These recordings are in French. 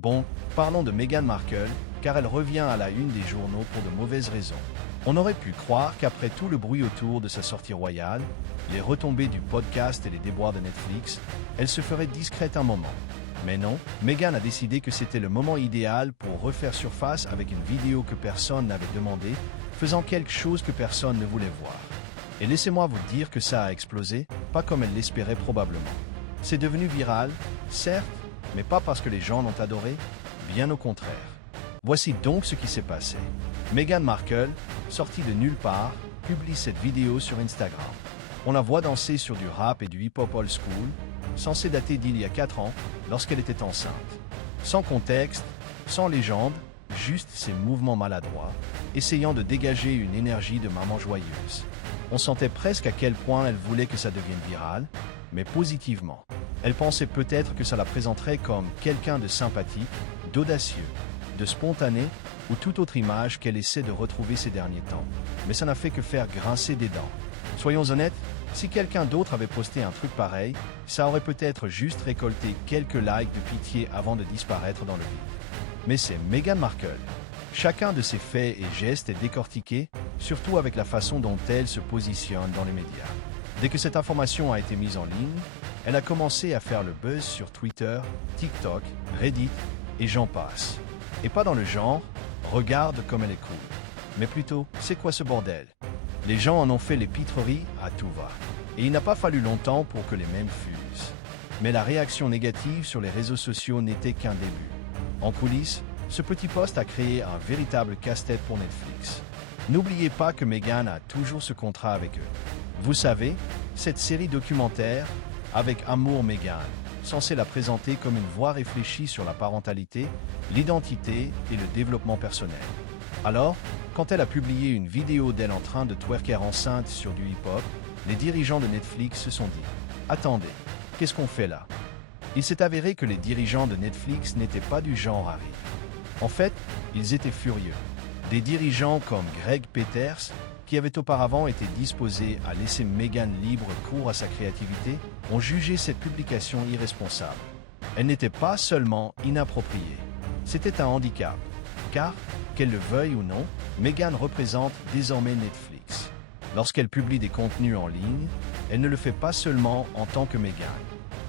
Bon, parlons de Meghan Markle, car elle revient à la une des journaux pour de mauvaises raisons. On aurait pu croire qu'après tout le bruit autour de sa sortie royale, les retombées du podcast et les déboires de Netflix, elle se ferait discrète un moment. Mais non, Meghan a décidé que c'était le moment idéal pour refaire surface avec une vidéo que personne n'avait demandé, faisant quelque chose que personne ne voulait voir. Et laissez-moi vous dire que ça a explosé, pas comme elle l'espérait probablement. C'est devenu viral, certes, mais pas parce que les gens l'ont adoré, bien au contraire. Voici donc ce qui s'est passé. Meghan Markle, sortie de nulle part, publie cette vidéo sur Instagram. On la voit danser sur du rap et du hip-hop old school, censé dater d'il y a 4 ans, lorsqu'elle était enceinte. Sans contexte, sans légende, juste ses mouvements maladroits, essayant de dégager une énergie de maman joyeuse. On sentait presque à quel point elle voulait que ça devienne viral, mais positivement. Elle pensait peut-être que ça la présenterait comme quelqu'un de sympathique, d'audacieux, de spontané ou toute autre image qu'elle essaie de retrouver ces derniers temps. Mais ça n'a fait que faire grincer des dents. Soyons honnêtes, si quelqu'un d'autre avait posté un truc pareil, ça aurait peut-être juste récolté quelques likes de pitié avant de disparaître dans le vide. Mais c'est Meghan Markle. Chacun de ses faits et gestes est décortiqué, surtout avec la façon dont elle se positionne dans les médias. Dès que cette information a été mise en ligne, elle a commencé à faire le buzz sur Twitter, TikTok, Reddit et j'en passe. Et pas dans le genre « regarde comme elle est cool », mais plutôt « c'est quoi ce bordel ?» Les gens en ont fait les pitreries à tout va. Et il n'a pas fallu longtemps pour que les mêmes fusent. Mais la réaction négative sur les réseaux sociaux n'était qu'un début. En coulisses, ce petit post a créé un véritable casse-tête pour Netflix. N'oubliez pas que Meghan a toujours ce contrat avec eux. Vous savez, cette série documentaire, avec Amour Meghan, censée la présenter comme une voix réfléchie sur la parentalité, l'identité et le développement personnel. Alors, quand elle a publié une vidéo d'elle en train de twerker enceinte sur du hip-hop, les dirigeants de Netflix se sont dit « Attendez, qu'est-ce qu'on fait là ?» Il s'est avéré que les dirigeants de Netflix n'étaient pas du genre à rire. En fait, ils étaient furieux. Des dirigeants comme Greg Peters, qui avaient auparavant été disposés à laisser Meghan libre cours à sa créativité, ont jugé cette publication irresponsable. Elle n'était pas seulement inappropriée, c'était un handicap, car, qu'elle le veuille ou non, Meghan représente désormais Netflix. Lorsqu'elle publie des contenus en ligne, elle ne le fait pas seulement en tant que Meghan.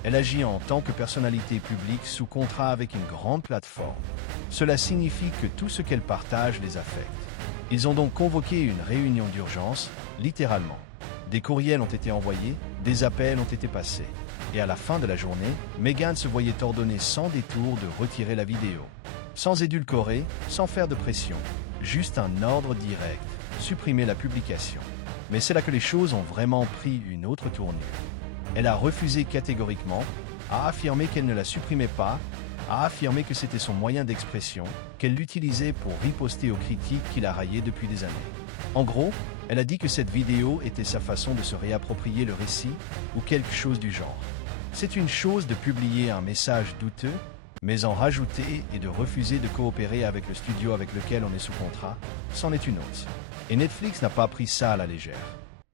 Elle agit en tant que personnalité publique sous contrat avec une grande plateforme. Cela signifie que tout ce qu'elle partage les affecte. Ils ont donc convoqué une réunion d'urgence, littéralement. Des courriels ont été envoyés, des appels ont été passés. Et à la fin de la journée, Meghan se voyait ordonner sans détour de retirer la vidéo. Sans édulcorer, sans faire de pression. Juste un ordre direct, supprimer la publication. Mais c'est là que les choses ont vraiment pris une autre tournure. Elle a refusé catégoriquement, a affirmé qu'elle ne la supprimait pas, a affirmé que c'était son moyen d'expression, qu'elle l'utilisait pour riposter aux critiques qu'il a raillées depuis des années. En gros, elle a dit que cette vidéo était sa façon de se réapproprier le récit, ou quelque chose du genre. C'est une chose de publier un message douteux, mais en rajouter et de refuser de coopérer avec le studio avec lequel on est sous contrat, c'en est une autre. Et Netflix n'a pas pris ça à la légère.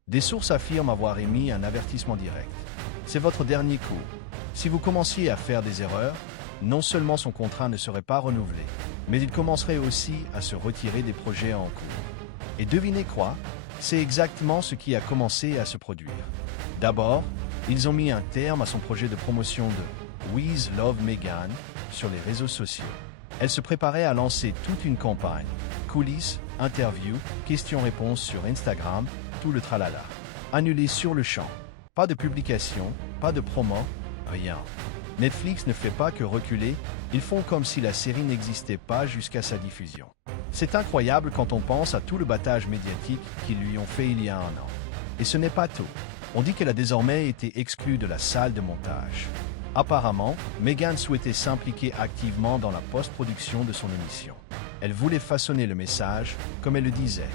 Des sources affirment avoir émis un avertissement direct. C'est votre dernier coup. Si vous commenciez à faire des erreurs, non seulement son contrat ne serait pas renouvelé, mais il commencerait aussi à se retirer des projets en cours. Et devinez quoi? C'est exactement ce qui a commencé à se produire. D'abord, ils ont mis un terme à son projet de promotion de We Love Meghan sur les réseaux sociaux. Elle se préparait à lancer toute une campagne. Coulisses, interviews, questions-réponses sur Instagram, tout le tralala. Annulé sur le champ. Pas de publication, pas de promo, rien. Netflix ne fait pas que reculer, ils font comme si la série n'existait pas jusqu'à sa diffusion. C'est incroyable quand on pense à tout le battage médiatique qu'ils lui ont fait il y a 1 an. Et ce n'est pas tout. On dit qu'elle a désormais été exclue de la salle de montage. Apparemment, Meghan souhaitait s'impliquer activement dans la post-production de son émission. Elle voulait façonner le message, comme elle le disait.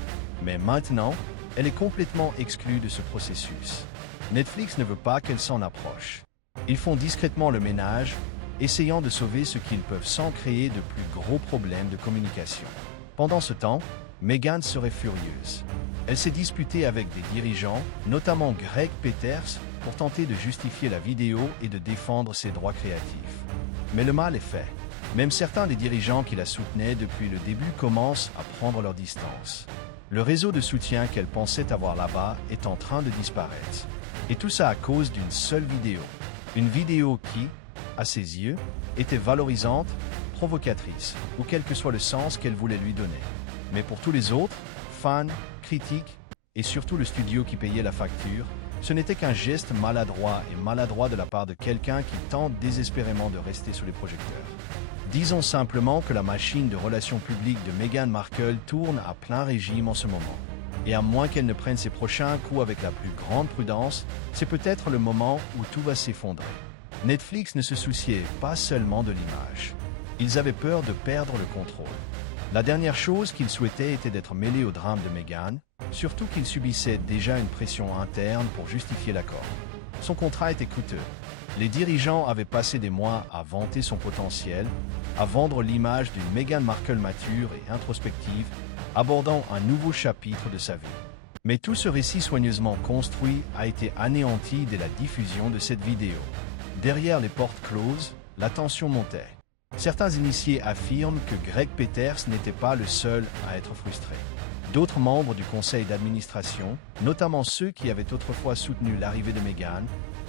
Mais maintenant, elle est complètement exclue de ce processus. Netflix ne veut pas qu'elle s'en approche. Ils font discrètement le ménage, essayant de sauver ce qu'ils peuvent sans créer de plus gros problèmes de communication. Pendant ce temps, Meghan serait furieuse. Elle s'est disputée avec des dirigeants, notamment Greg Peters, pour tenter de justifier la vidéo et de défendre ses droits créatifs. Mais le mal est fait. Même certains des dirigeants qui la soutenaient depuis le début commencent à prendre leur distance. Le réseau de soutien qu'elle pensait avoir là-bas est en train de disparaître. Et tout ça à cause d'une seule vidéo. Une vidéo qui, à ses yeux, était valorisante, provocatrice, ou quel que soit le sens qu'elle voulait lui donner. Mais pour tous les autres, fans, critiques, et surtout le studio qui payait la facture, ce n'était qu'un geste maladroit de la part de quelqu'un qui tente désespérément de rester sous les projecteurs. Disons simplement que la machine de relations publiques de Meghan Markle tourne à plein régime en ce moment. Et à moins qu'elle ne prenne ses prochains coups avec la plus grande prudence, c'est peut-être le moment où tout va s'effondrer. Netflix ne se souciait pas seulement de l'image. Ils avaient peur de perdre le contrôle. La dernière chose qu'ils souhaitaient était d'être mêlés au drame de Meghan, surtout qu'ils subissaient déjà une pression interne pour justifier l'accord. Son contrat était coûteux. Les dirigeants avaient passé des mois à vanter son potentiel, à vendre l'image d'une Meghan Markle mature et introspective, abordant un nouveau chapitre de sa vie. Mais tout ce récit soigneusement construit a été anéanti dès la diffusion de cette vidéo. Derrière les portes closes, la tension montait. Certains initiés affirment que Greg Peters n'était pas le seul à être frustré. D'autres membres du conseil d'administration, notamment ceux qui avaient autrefois soutenu l'arrivée de Meghan,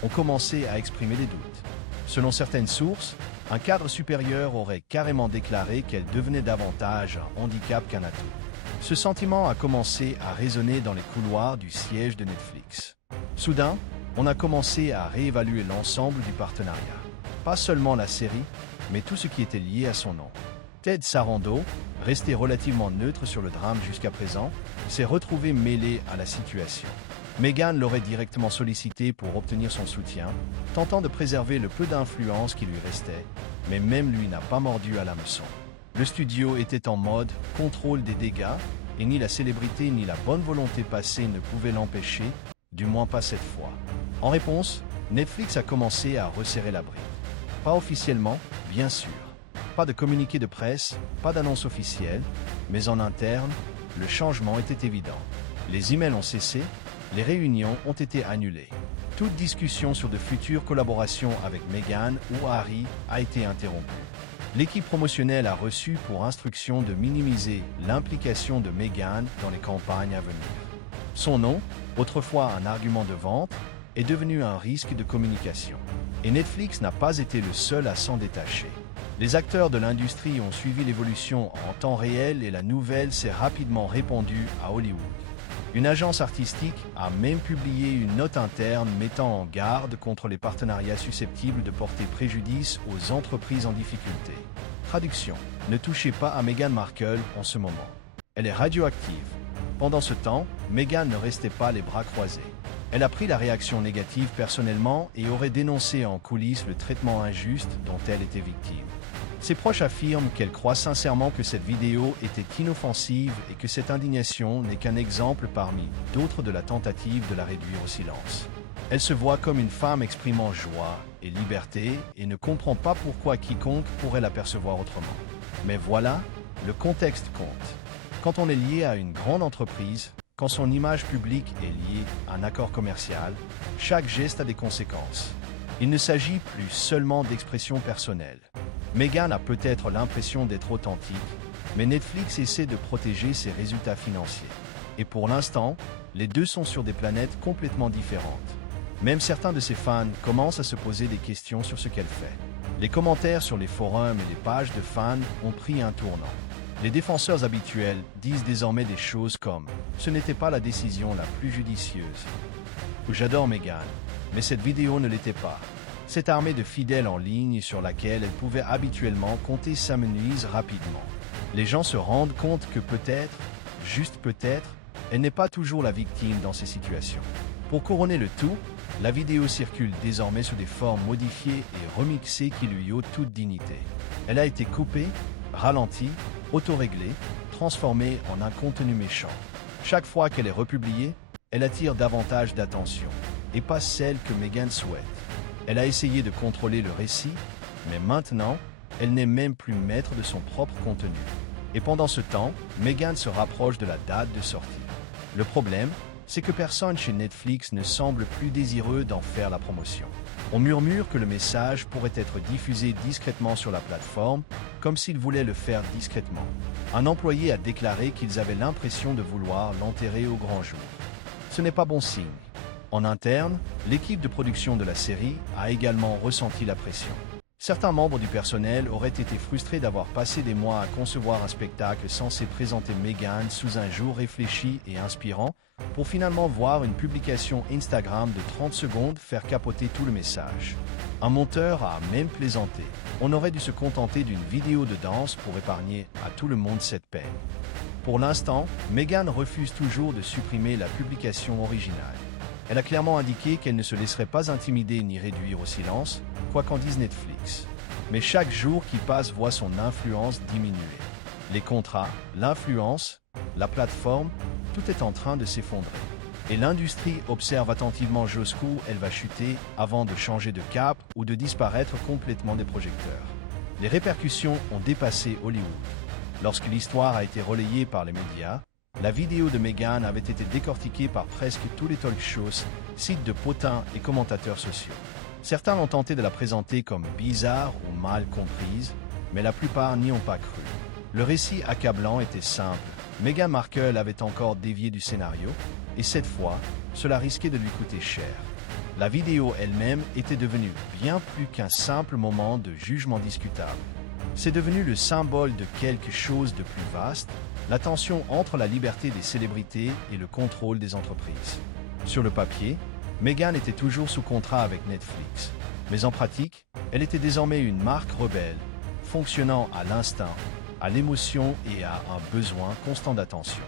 ont commencé à exprimer des doutes. Selon certaines sources, un cadre supérieur aurait carrément déclaré qu'elle devenait davantage un handicap qu'un atout. Ce sentiment a commencé à résonner dans les couloirs du siège de Netflix. Soudain, on a commencé à réévaluer l'ensemble du partenariat. Pas seulement la série, mais tout ce qui était lié à son nom. Ted Sarandos, resté relativement neutre sur le drame jusqu'à présent, s'est retrouvé mêlé à la situation. Meghan l'aurait directement sollicité pour obtenir son soutien, tentant de préserver le peu d'influence qui lui restait, mais même lui n'a pas mordu à l'hameçon. Le studio était en mode contrôle des dégâts, et ni la célébrité ni la bonne volonté passée ne pouvaient l'empêcher, du moins pas cette fois. En réponse, Netflix a commencé à resserrer la bride. Pas officiellement, bien sûr. Pas de communiqué de presse, pas d'annonce officielle, mais en interne, le changement était évident. Les emails ont cessé, les réunions ont été annulées. Toute discussion sur de futures collaborations avec Meghan ou Harry a été interrompue. L'équipe promotionnelle a reçu pour instruction de minimiser l'implication de Meghan dans les campagnes à venir. Son nom, autrefois un argument de vente, est devenu un risque de communication. Et Netflix n'a pas été le seul à s'en détacher. Les acteurs de l'industrie ont suivi l'évolution en temps réel et la nouvelle s'est rapidement répandue à Hollywood. Une agence artistique a même publié une note interne mettant en garde contre les partenariats susceptibles de porter préjudice aux entreprises en difficulté. Traduction: ne touchez pas à Meghan Markle en ce moment. Elle est radioactive. Pendant ce temps, Meghan ne restait pas les bras croisés. Elle a pris la réaction négative personnellement et aurait dénoncé en coulisses le traitement injuste dont elle était victime. Ses proches affirment qu'elle croit sincèrement que cette vidéo était inoffensive et que cette indignation n'est qu'un exemple parmi d'autres de la tentative de la réduire au silence. Elle se voit comme une femme exprimant joie et liberté et ne comprend pas pourquoi quiconque pourrait l'apercevoir autrement. Mais voilà, le contexte compte. Quand on est lié à une grande entreprise, quand son image publique est liée à un accord commercial, chaque geste a des conséquences. Il ne s'agit plus seulement d'expression personnelle. Meghan a peut-être l'impression d'être authentique, mais Netflix essaie de protéger ses résultats financiers. Et pour l'instant, les deux sont sur des planètes complètement différentes. Même certains de ses fans commencent à se poser des questions sur ce qu'elle fait. Les commentaires sur les forums et les pages de fans ont pris un tournant. Les défenseurs habituels disent désormais des choses comme « ce n'était pas la décision la plus judicieuse » ou « j'adore Meghan, mais cette vidéo ne l'était pas ». Cette armée de fidèles en ligne sur laquelle elle pouvait habituellement compter s'amenuise rapidement. Les gens se rendent compte que peut-être, juste peut-être, elle n'est pas toujours la victime dans ces situations. Pour couronner le tout, la vidéo circule désormais sous des formes modifiées et remixées qui lui ôtent toute dignité. Elle a été coupée, ralentie, autoréglée, transformée en un contenu méchant. Chaque fois qu'elle est republiée, elle attire davantage d'attention, et pas celle que Meghan souhaite. Elle a essayé de contrôler le récit, mais maintenant, elle n'est même plus maître de son propre contenu. Et pendant ce temps, Meghan se rapproche de la date de sortie. Le problème, c'est que personne chez Netflix ne semble plus désireux d'en faire la promotion. On murmure que le message pourrait être diffusé discrètement sur la plateforme, comme s'ils voulaient le faire discrètement. Un employé a déclaré qu'ils avaient l'impression de vouloir l'enterrer au grand jour. Ce n'est pas bon signe. En interne, l'équipe de production de la série a également ressenti la pression. Certains membres du personnel auraient été frustrés d'avoir passé des mois à concevoir un spectacle censé présenter Meghan sous un jour réfléchi et inspirant, pour finalement voir une publication Instagram de 30 secondes faire capoter tout le message. Un monteur a même plaisanté. On aurait dû se contenter d'une vidéo de danse pour épargner à tout le monde cette peine. Pour l'instant, Meghan refuse toujours de supprimer la publication originale. Elle a clairement indiqué qu'elle ne se laisserait pas intimider ni réduire au silence, quoi qu'en dise Netflix. Mais chaque jour qui passe voit son influence diminuer. Les contrats, l'influence, la plateforme, tout est en train de s'effondrer. Et l'industrie observe attentivement jusqu'où elle va chuter avant de changer de cap ou de disparaître complètement des projecteurs. Les répercussions ont dépassé Hollywood. Lorsque l'histoire a été relayée par les médias, la vidéo de Meghan avait été décortiquée par presque tous les talk shows, sites de potins et commentateurs sociaux. Certains ont tenté de la présenter comme bizarre ou mal comprise, mais la plupart n'y ont pas cru. Le récit accablant était simple. Meghan Markle avait encore dévié du scénario, et cette fois, cela risquait de lui coûter cher. La vidéo elle-même était devenue bien plus qu'un simple moment de jugement discutable. C'est devenu le symbole de quelque chose de plus vaste, la tension entre la liberté des célébrités et le contrôle des entreprises. Sur le papier, Meghan était toujours sous contrat avec Netflix, mais en pratique, elle était désormais une marque rebelle, fonctionnant à l'instinct, à l'émotion et à un besoin constant d'attention.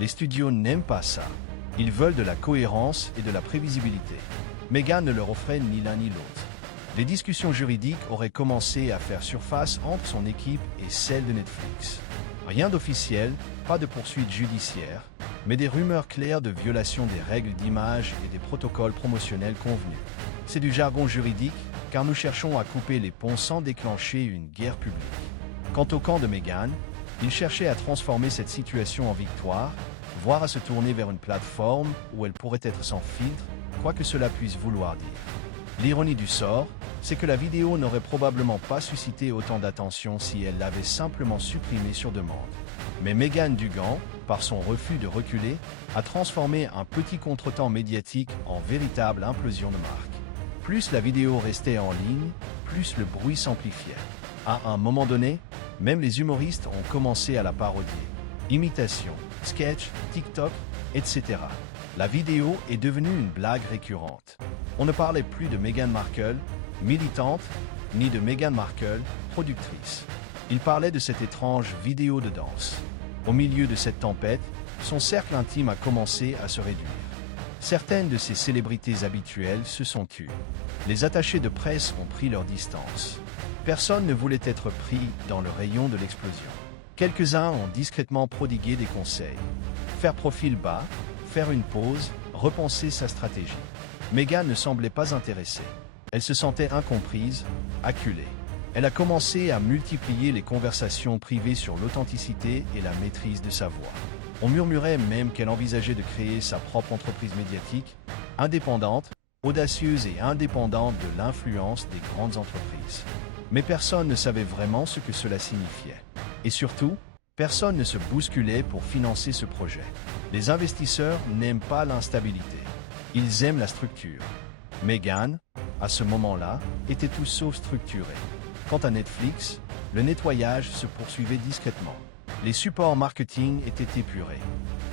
Les studios n'aiment pas ça. Ils veulent de la cohérence et de la prévisibilité. Meghan ne leur offrait ni l'un ni l'autre. Les discussions juridiques auraient commencé à faire surface entre son équipe et celle de Netflix. Rien d'officiel, pas de poursuites judiciaires, mais des rumeurs claires de violation des règles d'image et des protocoles promotionnels convenus. C'est du jargon juridique, car nous cherchons à couper les ponts sans déclencher une guerre publique. Quant au camp de Meghan, il cherchait à transformer cette situation en victoire, voire à se tourner vers une plateforme où elle pourrait être sans filtre, quoi que cela puisse vouloir dire. L'ironie du sort, c'est que la vidéo n'aurait probablement pas suscité autant d'attention si elle l'avait simplement supprimée sur demande. Mais Meghan Dugan, par son refus de reculer, a transformé un petit contretemps médiatique en véritable implosion de marque. Plus la vidéo restait en ligne, plus le bruit s'amplifiait. À un moment donné, même les humoristes ont commencé à la parodier. Imitations, sketchs, TikTok, etc. La vidéo est devenue une blague récurrente. On ne parlait plus de Meghan Markle, militante, ni de Meghan Markle, productrice. Il parlait de cette étrange vidéo de danse. Au milieu de cette tempête, son cercle intime a commencé à se réduire. Certaines de ses célébrités habituelles se sont tues. Les attachés de presse ont pris leur distance. Personne ne voulait être pris dans le rayon de l'explosion. Quelques-uns ont discrètement prodigué des conseils. Faire profil bas, faire une pause, repenser sa stratégie. Meghan ne semblait pas intéressée. Elle se sentait incomprise, acculée. Elle a commencé à multiplier les conversations privées sur l'authenticité et la maîtrise de sa voix. On murmurait même qu'elle envisageait de créer sa propre entreprise médiatique, indépendante, audacieuse et indépendante de l'influence des grandes entreprises. Mais personne ne savait vraiment ce que cela signifiait. Et surtout, personne ne se bousculait pour financer ce projet. Les investisseurs n'aiment pas l'instabilité. Ils aiment la structure. Meghan, à ce moment-là, était tout sauf structurée. Quant à Netflix, le nettoyage se poursuivait discrètement. Les supports marketing étaient épurés.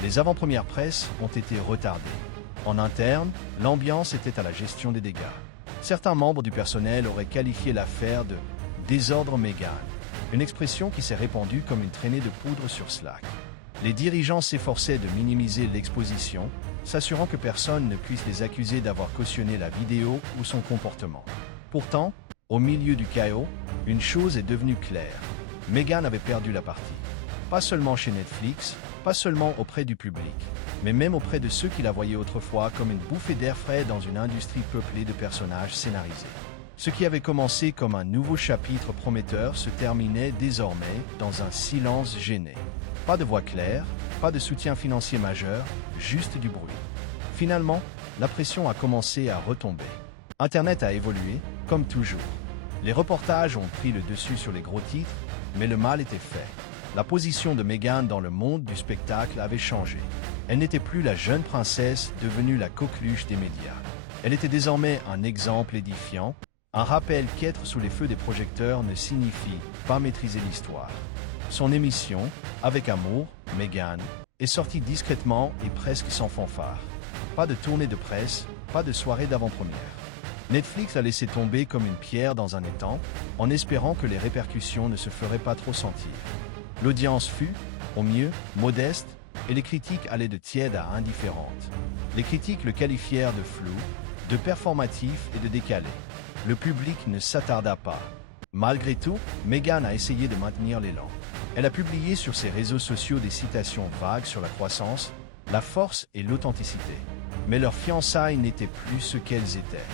Les avant-premières presse ont été retardées. En interne, l'ambiance était à la gestion des dégâts. Certains membres du personnel auraient qualifié l'affaire de « désordre Meghan », une expression qui s'est répandue comme une traînée de poudre sur Slack. Les dirigeants s'efforçaient de minimiser l'exposition, s'assurant que personne ne puisse les accuser d'avoir cautionné la vidéo ou son comportement. Pourtant, au milieu du chaos, une chose est devenue claire. Meghan avait perdu la partie. Pas seulement chez Netflix, pas seulement auprès du public, mais même auprès de ceux qui la voyaient autrefois comme une bouffée d'air frais dans une industrie peuplée de personnages scénarisés. Ce qui avait commencé comme un nouveau chapitre prometteur se terminait désormais dans un silence gêné. Pas de voix claire, pas de soutien financier majeur, juste du bruit. Finalement, la pression a commencé à retomber. Internet a évolué, comme toujours. Les reportages ont pris le dessus sur les gros titres, mais le mal était fait. La position de Meghan dans le monde du spectacle avait changé. Elle n'était plus la jeune princesse devenue la coqueluche des médias. Elle était désormais un exemple édifiant, un rappel qu'être sous les feux des projecteurs ne signifie pas maîtriser l'histoire. Son émission, Avec Amour, Meghan, est sortie discrètement et presque sans fanfare. Pas de tournée de presse, pas de soirée d'avant-première. Netflix l'a laissé tomber comme une pierre dans un étang, en espérant que les répercussions ne se feraient pas trop sentir. L'audience fut, au mieux, modeste, et les critiques allaient de tièdes à indifférentes. Les critiques le qualifièrent de flou, de performatif et de décalé. Le public ne s'attarda pas. Malgré tout, Meghan a essayé de maintenir l'élan. Elle a publié sur ses réseaux sociaux des citations vagues sur la croissance, la force et l'authenticité. Mais leurs fiançailles n'étaient plus ce qu'elles étaient.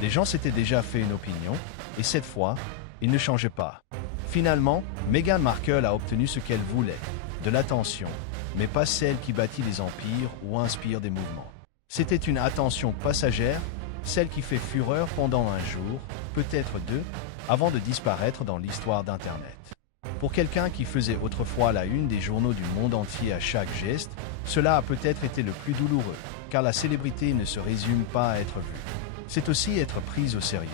Les gens s'étaient déjà fait une opinion, et cette fois, ils ne changeaient pas. Finalement, Meghan Markle a obtenu ce qu'elle voulait, de l'attention, mais pas celle qui bâtit des empires ou inspire des mouvements. C'était une attention passagère, celle qui fait fureur pendant un jour, peut-être deux, avant de disparaître dans l'histoire d'Internet. Pour quelqu'un qui faisait autrefois la une des journaux du monde entier à chaque geste, cela a peut-être été le plus douloureux, car la célébrité ne se résume pas à être vue. C'est aussi être prise au sérieux.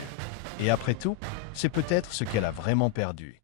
Et après tout, c'est peut-être ce qu'elle a vraiment perdu.